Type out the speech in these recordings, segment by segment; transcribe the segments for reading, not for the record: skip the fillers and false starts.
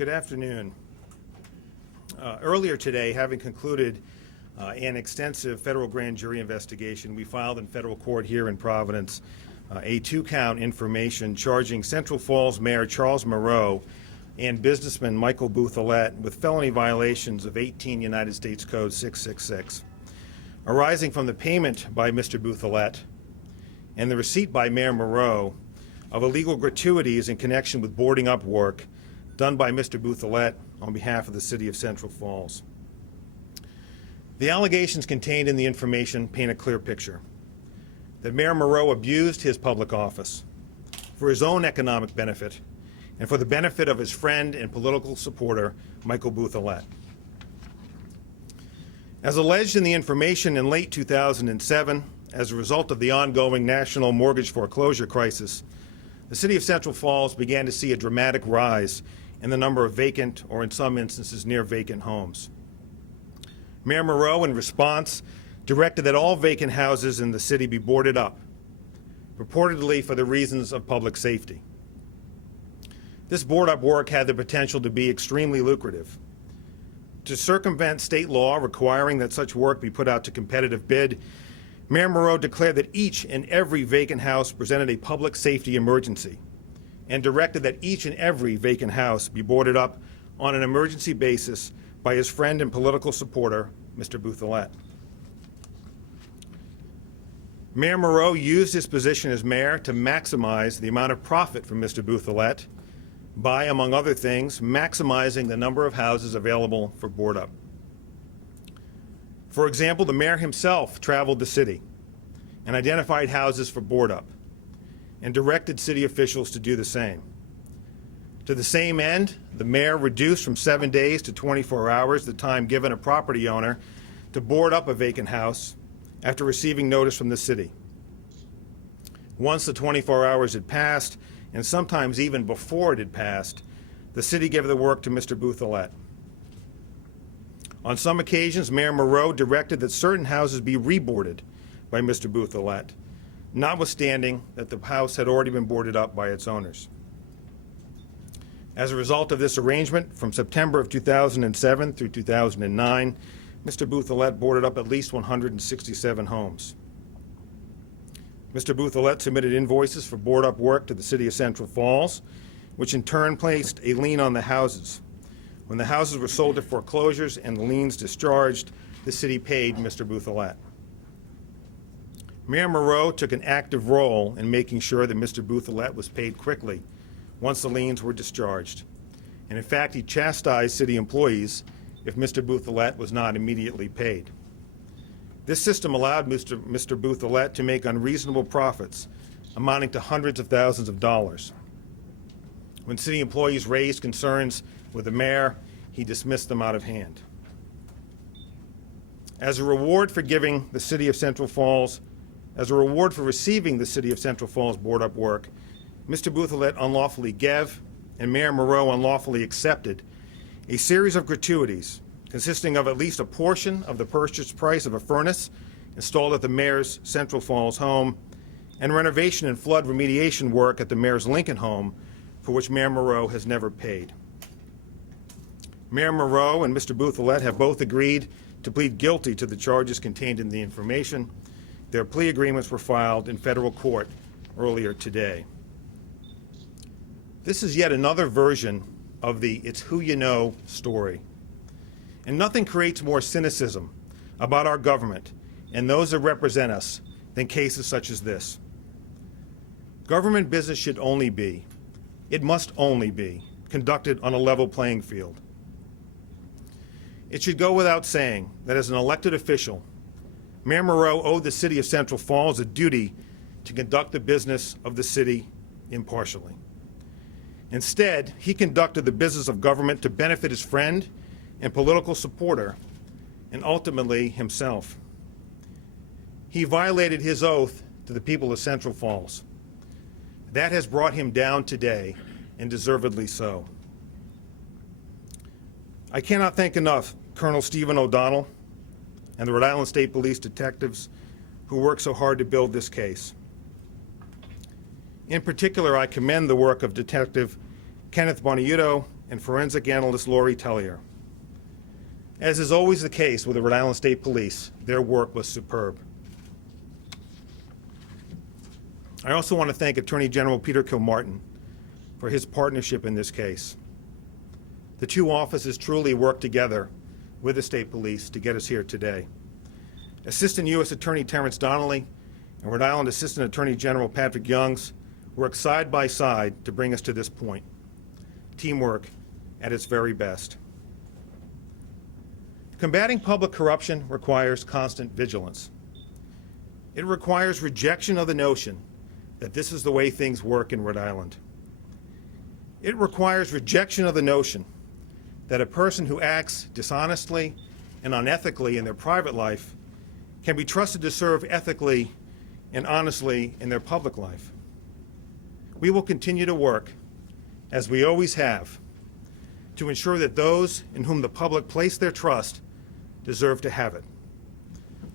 Good afternoon. Earlier today, having concluded an extensive federal grand jury investigation, we filed in federal court here in Providence a two-count information charging Central Falls Mayor Charles Moreau and businessman Michael Bouthelette with felony violations of 18 United States Code 666, arising from the payment by Mr. Bouthelette and the receipt by Mayor Moreau of illegal gratuities in connection with boarding up work done by Mr. Bouthelette on behalf of the City of Central Falls. The allegations contained in the information paint a clear picture that Mayor Moreau abused his public office for his own economic benefit and for the benefit of his friend and political supporter, Michael Bouthelette. As alleged in the information, in late 2007, as a result of the ongoing national mortgage foreclosure crisis, the City of Central Falls began to see a dramatic rise in the number of vacant, or in some instances, near vacant homes. Mayor Moreau, in response, directed that all vacant houses in the city be boarded up, purportedly for the reasons of public safety. This board-up work had the potential to be extremely lucrative. To circumvent state law requiring that such work be put out to competitive bid, Mayor Moreau declared that each and every vacant house presented a public safety emergency and directed that each and every vacant house be boarded up on an emergency basis by his friend and political supporter, Mr. Bouthelette. Mayor Moreau used his position as mayor to maximize the amount of profit from Mr. Bouthelette by, among other things, maximizing the number of houses available for board up. For example, the mayor himself traveled the city and identified houses for board up and directed city officials to do the same. To the same end, the mayor reduced from 7 days to 24 hours the time given a property owner to board up a vacant house after receiving notice from the city. Once the 24 hours had passed, and sometimes even before it had passed, the city gave the work to Mr. Bouthelette. On some occasions, Mayor Moreau directed that certain houses be reboarded by Mr. Bouthelette, notwithstanding that the house had already been boarded up by its owners. As a result of this arrangement, from September of 2007 through 2009, Mr. Bouthelette boarded up at least 167 homes. Mr. Bouthelette submitted invoices for board-up work to the City of Central Falls, which in turn placed a lien on the houses. When the houses were sold to foreclosures and the liens discharged, the city paid Mr. Bouthelette. Mayor Moreau took an active role in making sure that Mr. Bouthelette was paid quickly once the liens were discharged. And in fact, he chastised city employees if Mr. Bouthelette was not immediately paid. This system allowed Mr. Bouthelette to make unreasonable profits amounting to hundreds of thousands of dollars. When city employees raised concerns with the mayor, he dismissed them out of hand. As a reward for receiving the City of Central Falls board-up work, Mr. Bouthelette unlawfully gave, and Mayor Moreau unlawfully accepted, a series of gratuities consisting of at least a portion of the purchase price of a furnace installed at the mayor's Central Falls home and renovation and flood remediation work at the mayor's Lincoln home, for which Mayor Moreau has never paid. Mayor Moreau and Mr. Bouthelette have both agreed to plead guilty to the charges contained in the information. Their plea agreements were filed in federal court earlier today. This is yet another version of the "it's who you know" story. And nothing creates more cynicism about our government and those that represent us than cases such as this. Government business should only be, it must only be, conducted on a level playing field. It should go without saying that as an elected official, Mayor Moreau owed the City of Central Falls a duty to conduct the business of the city impartially. Instead, he conducted the business of government to benefit his friend and political supporter, and ultimately himself. He violated his oath to the people of Central Falls. That has brought him down today, and deservedly so. I cannot thank enough Colonel Stephen O'Donnell and the Rhode Island State Police detectives who worked so hard to build this case. In particular, I commend the work of Detective Kenneth Boniuto and forensic analyst Lori Tellier. As is always the case with the Rhode Island State Police, their work was superb. I also want to thank Attorney General Peter Kilmartin for his partnership in this case. The two offices truly worked together with the State Police to get us here today. Assistant U.S. Attorney Terrence Donnelly and Rhode Island Assistant Attorney General Patrick Youngs worked side by side to bring us to this point. Teamwork at its very best. Combating public corruption requires constant vigilance. It requires rejection of the notion that this is the way things work in Rhode Island. It requires rejection of the notion that a person who acts dishonestly and unethically in their private life can be trusted to serve ethically and honestly in their public life. We will continue to work, as we always have, to ensure that those in whom the public place their trust deserve to have it.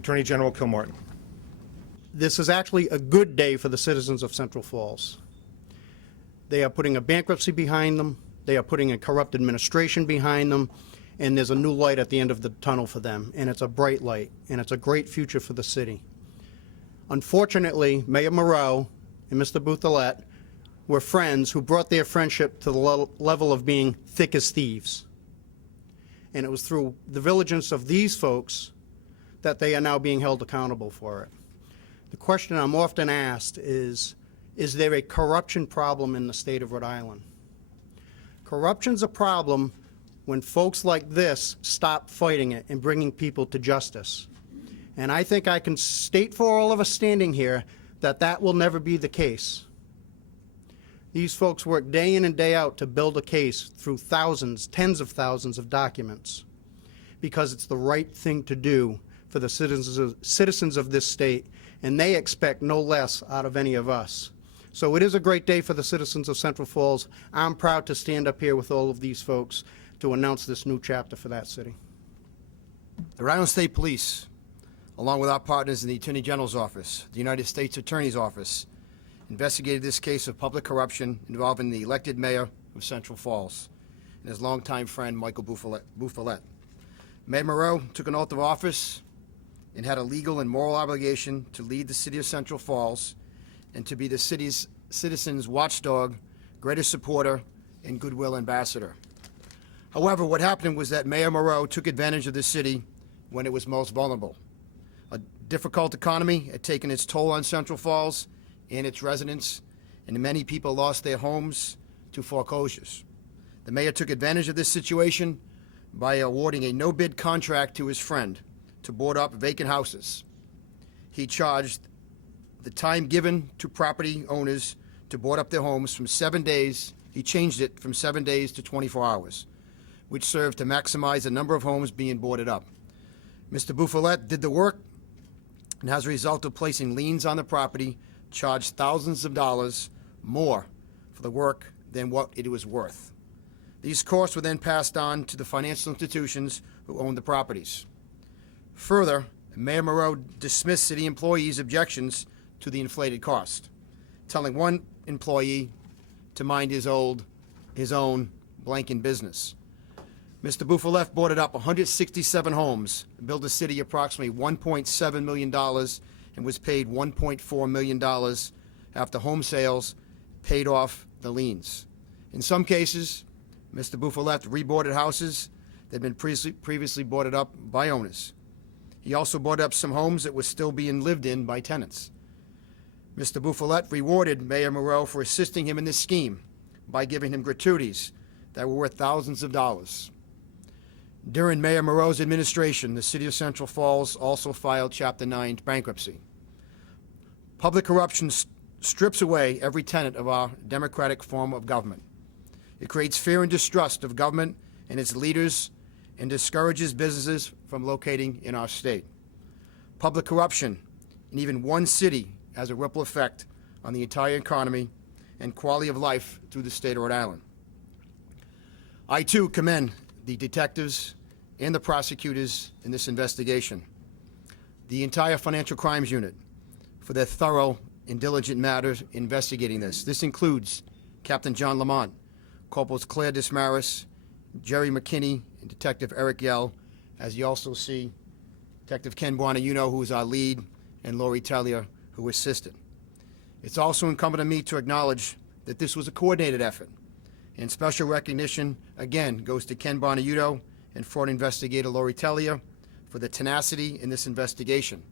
Attorney General Kilmartin. This is actually a good day for the citizens of Central Falls. They are putting a bankruptcy behind them, they are putting a corrupt administration behind them, and there's a new light at the end of the tunnel for them, and it's a bright light, and it's a great future for the city. Unfortunately, Mayor Moreau and Mr. Bouthelette were friends who brought their friendship to the level of being thick as thieves. And it was through the vigilance of these folks that they are now being held accountable for it. The question I'm often asked is there a corruption problem in the state of Rhode Island? Corruption's a problem when folks like this stop fighting it and bringing people to justice. And I think I can state for all of us standing here that that will never be the case. These folks work day in and day out to build a case through thousands, tens of thousands of documents, because it's the right thing to do for the citizens of this state, and they expect no less out of any of us. So it is a great day for the citizens of Central Falls. I'm proud to stand up here with all of these folks to announce this new chapter for that city. The Rhode Island State Police, along with our partners in the Attorney General's Office, the United States Attorney's Office, investigated this case of public corruption involving the elected mayor of Central Falls and his longtime friend, Michael Bouthelette. Mayor Moreau took an oath of office and had a legal and moral obligation to lead the city of Central Falls and to be the city's citizens' watchdog, greatest supporter, and goodwill ambassador. However, what happened was that Mayor Moreau took advantage of the city when it was most vulnerable. A difficult economy had taken its toll on Central Falls and its residents, and many people lost their homes to foreclosures. The mayor took advantage of this situation by awarding a no-bid contract to his friend to board up vacant houses. He charged the time given to property owners to board up their homes from 7 days, he changed it from 7 days to 24 hours, which served to maximize the number of homes being boarded up. Mr. Bouthelette did the work, and as a result of placing liens on the property, charged thousands of dollars more for the work than what it was worth. These costs were then passed on to the financial institutions who owned the properties. Further, Mayor Moreau dismissed city employees' objections to the inflated cost, telling one employee to mind his own blanking business. Mr. Bouthelette boarded up 167 homes, billed the city approximately $1.7 million, and was paid $1.4 million after home sales paid off the liens. In some cases, Mr. Bouthelette reboarded houses that had been previously boarded up by owners. He also boarded up some homes that were still being lived in by tenants. Mr. Bouthelette rewarded Mayor Moreau for assisting him in this scheme by giving him gratuities that were worth thousands of dollars. During Mayor Moreau's administration, the city of Central Falls also filed Chapter 9 bankruptcy. Public corruption strips away every tenet of our democratic form of government. It creates fear and distrust of government and its leaders and discourages businesses from locating in our state. Public corruption in even one city has a ripple effect on the entire economy and quality of life through the state of Rhode Island. I, too, commend the detectives and the prosecutors in this investigation, the entire Financial Crimes Unit, for their thorough and diligent matters investigating this. This includes Captain John Lamont, Corporals Claire Dismaris, Jerry McKinney, and Detective Eric Yell, as you also see Detective Ken Buonaiuno, who is our lead, and Lori Tellier, who assisted. It's also incumbent on me to acknowledge that this was a coordinated effort, and special recognition, again, goes to Ken Buonaiuno and fraud investigator Lori Tellier for the tenacity in this investigation.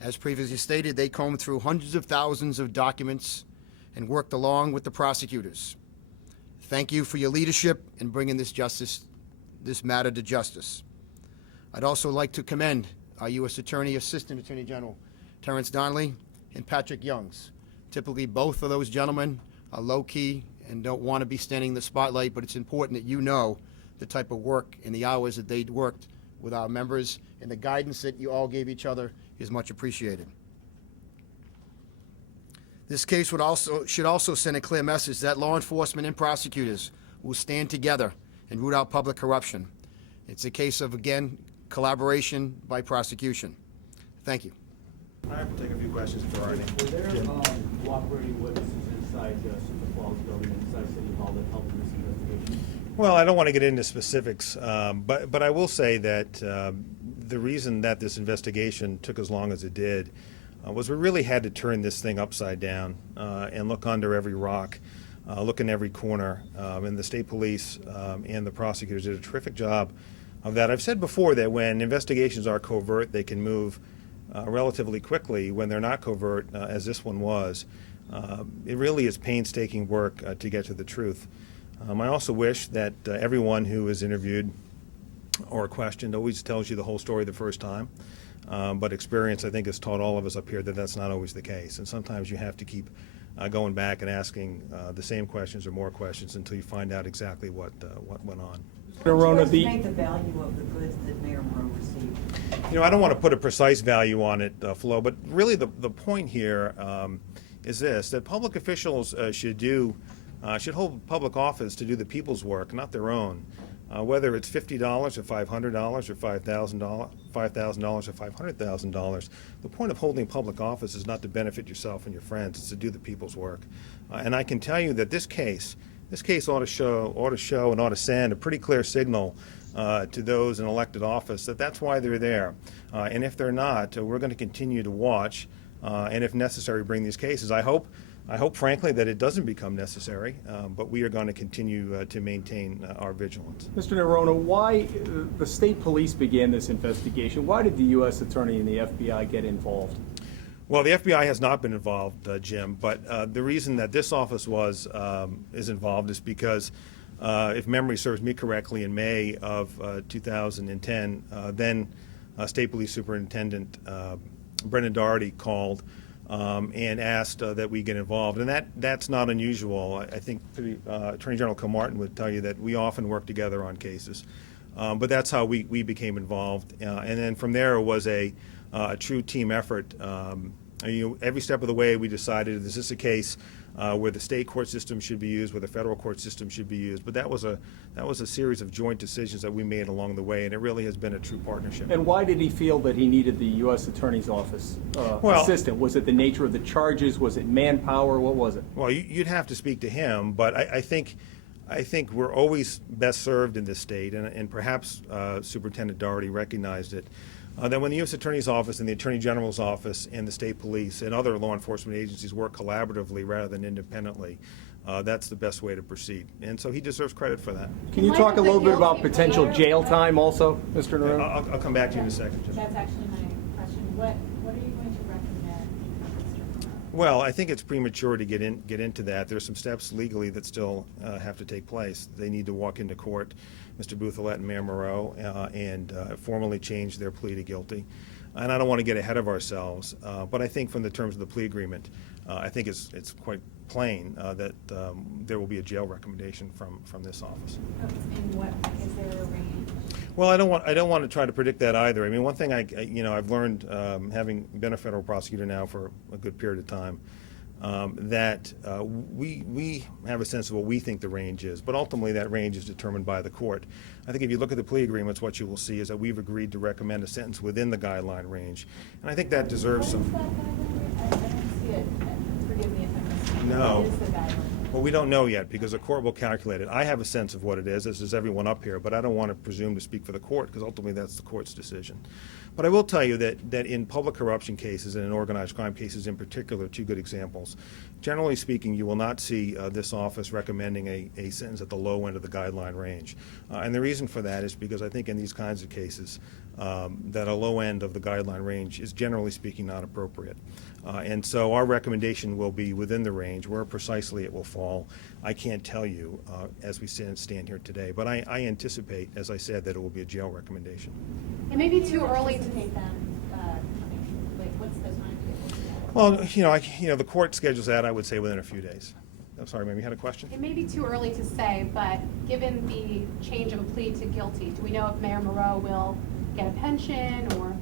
As previously stated, they combed through hundreds of thousands of documents and worked along with the prosecutors. Thank you for your leadership in bringing this matter to justice. I'd also like to commend our U.S. Attorney, Assistant Attorney General Terrence Donnelly and Patrick Youngs. Typically, both of those gentlemen are low-key and don't want to be standing in the spotlight, but it's important that you know the type of work and the hours that they worked with our members, and the guidance that you all gave each other is much appreciated. This case should also send a clear message that law enforcement and prosecutors will stand together and root out public corruption. It's a case of, again, collaboration by prosecution. Thank you. All right, we'll take a few questions for Arnie. Were there cooperating witnesses inside Cedar Falls building, inside City Hall, that helped in this investigation? Well, I don't want to get into specifics, but I will say that the reason that this investigation took as long as it did was we really had to turn this thing upside down and look under every rock, look in every corner. And the state police and the prosecutors did a terrific job of that. I've said before that when investigations are covert, they can move relatively quickly. When they're not covert, as this one was, it really is painstaking work to get to the truth. I also wish that everyone who is interviewed or questioned always tells you the whole story the first time. But experience, I think, has taught all of us up here that that's not always the case. And sometimes you have to keep going back and asking the same questions or more questions until you find out exactly what went on. What estimate the value of the goods that Mayor Moreau received? You know, I don't want to put a precise value on it, Flo, but really the point here is this, that public officials should hold public office to do the people's work, not their own. Whether it's $50 or $500 or $5,000 or $500,000, the point of holding public office is not to benefit yourself and your friends; it's to do the people's work. And I can tell you that this case ought to show and ought to send a pretty clear signal to those in elected office that that's why they're there. And if they're not, we're going to continue to watch, and if necessary, bring these cases. I hope, frankly, that it doesn't become necessary, but we are going to continue to maintain our vigilance. Mr. Neronha, why the state police began this investigation? Why did the U.S. Attorney and the FBI get involved? Well, the FBI has not been involved, Jim, but the reason that this office is involved is because, if memory serves me correctly, in May of 2010, then State Police Superintendent Brendan Doherty called and asked that we get involved, and that's not unusual. I think Attorney General Kilmartin would tell you that we often work together on cases, but that's how we became involved, and then from there it was a true team effort. Every step of the way we decided, is this a case where the state court system should be used, where the federal court system should be used? But that was a series of joint decisions that we made along the way, and it really has been a true partnership. And why did he feel that he needed the U.S. Attorney's Office assistant? Was it the nature of the charges? Was it manpower? What was it? Well, you'd have to speak to him, but I think we're always best served in this state, and perhaps Superintendent Doherty recognized it, that when the U.S. Attorney's Office and the Attorney General's Office and the state police and other law enforcement agencies work collaboratively rather than independently, that's the best way to proceed. And so he deserves credit for that. Can you talk a little bit about potential jail time also, Mr. Neronha? I'll come back to you in a second, Jim. That's actually my question. What are you going to recommend, Mr. Moreau? Well, I think it's premature to get into that. There's some steps legally that still have to take place. They need to walk into court, Mr. Bouthelette and Mayor Moreau, and formally change their plea to guilty. And I don't want to get ahead of ourselves, but I think from the terms of the plea agreement, I think it's quite plain that there will be a jail recommendation from this office. And what is there a range? Well, I don't want to try to predict that either. I mean, one thing I've learned, having been a federal prosecutor now for a good period of time, that we have a sense of what we think the range is, but ultimately that range is determined by the court. I think if you look at the plea agreements, what you will see is that we've agreed to recommend a sentence within the guideline range, and I think that deserves some. What is that guideline? I don't see it. Forgive me if I'm missing. No. What is the guideline? Well, we don't know yet because the court will calculate it. I have a sense of what it is, as does everyone up here, but I don't want to presume to speak for the court because ultimately that's the court's decision. But I will tell you that in public corruption cases and in organized crime cases in particular, two good examples. Generally speaking, you will not see this office recommending a sentence at the low end of the guideline range. And the reason for that is because I think in these kinds of cases that a low end of the guideline range is generally speaking not appropriate. And so our recommendation will be within the range. Where precisely it will fall, I can't tell you as we stand here today. But I anticipate, as I said, that it will be a jail recommendation. It may be too early to take them coming. Like, what's the timetable? Well, the court schedules that, I would say, within a few days. I'm sorry, maybe you had a question? It may be too early to say, but given the change of a plea to guilty, do we know if Mayor Moreau will get a pension or?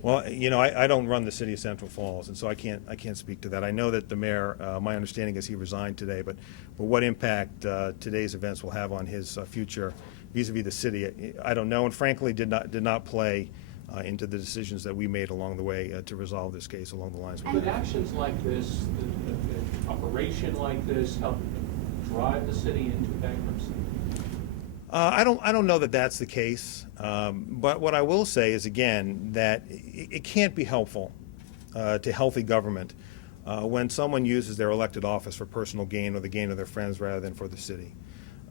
Well, I don't run the city of Central Falls, and so I can't speak to that. I know that the mayor, my understanding is he resigned today, but what impact today's events will have on his future vis-a-vis the city, I don't know, and frankly did not play into the decisions that we made along the way to resolve this case along the lines. Could actions like this, an operation like this, help drive the city into bankruptcy? I don't know that that's the case, but what I will say is, again, that it can't be helpful to healthy government when someone uses their elected office for personal gain or the gain of their friends rather than for the city.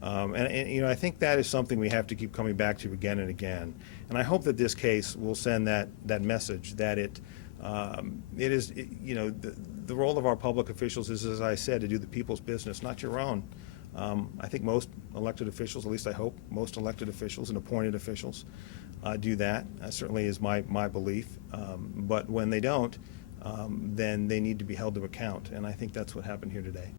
And I think that is something we have to keep coming back to again and again. And I hope that this case will send that message that it is, the role of our public officials is, as I said, to do the people's business, not your own. I think most elected officials, at least I hope, most elected officials and appointed officials do that. That certainly is my belief. But when they don't, then they need to be held to account. And I think that's what happened here today.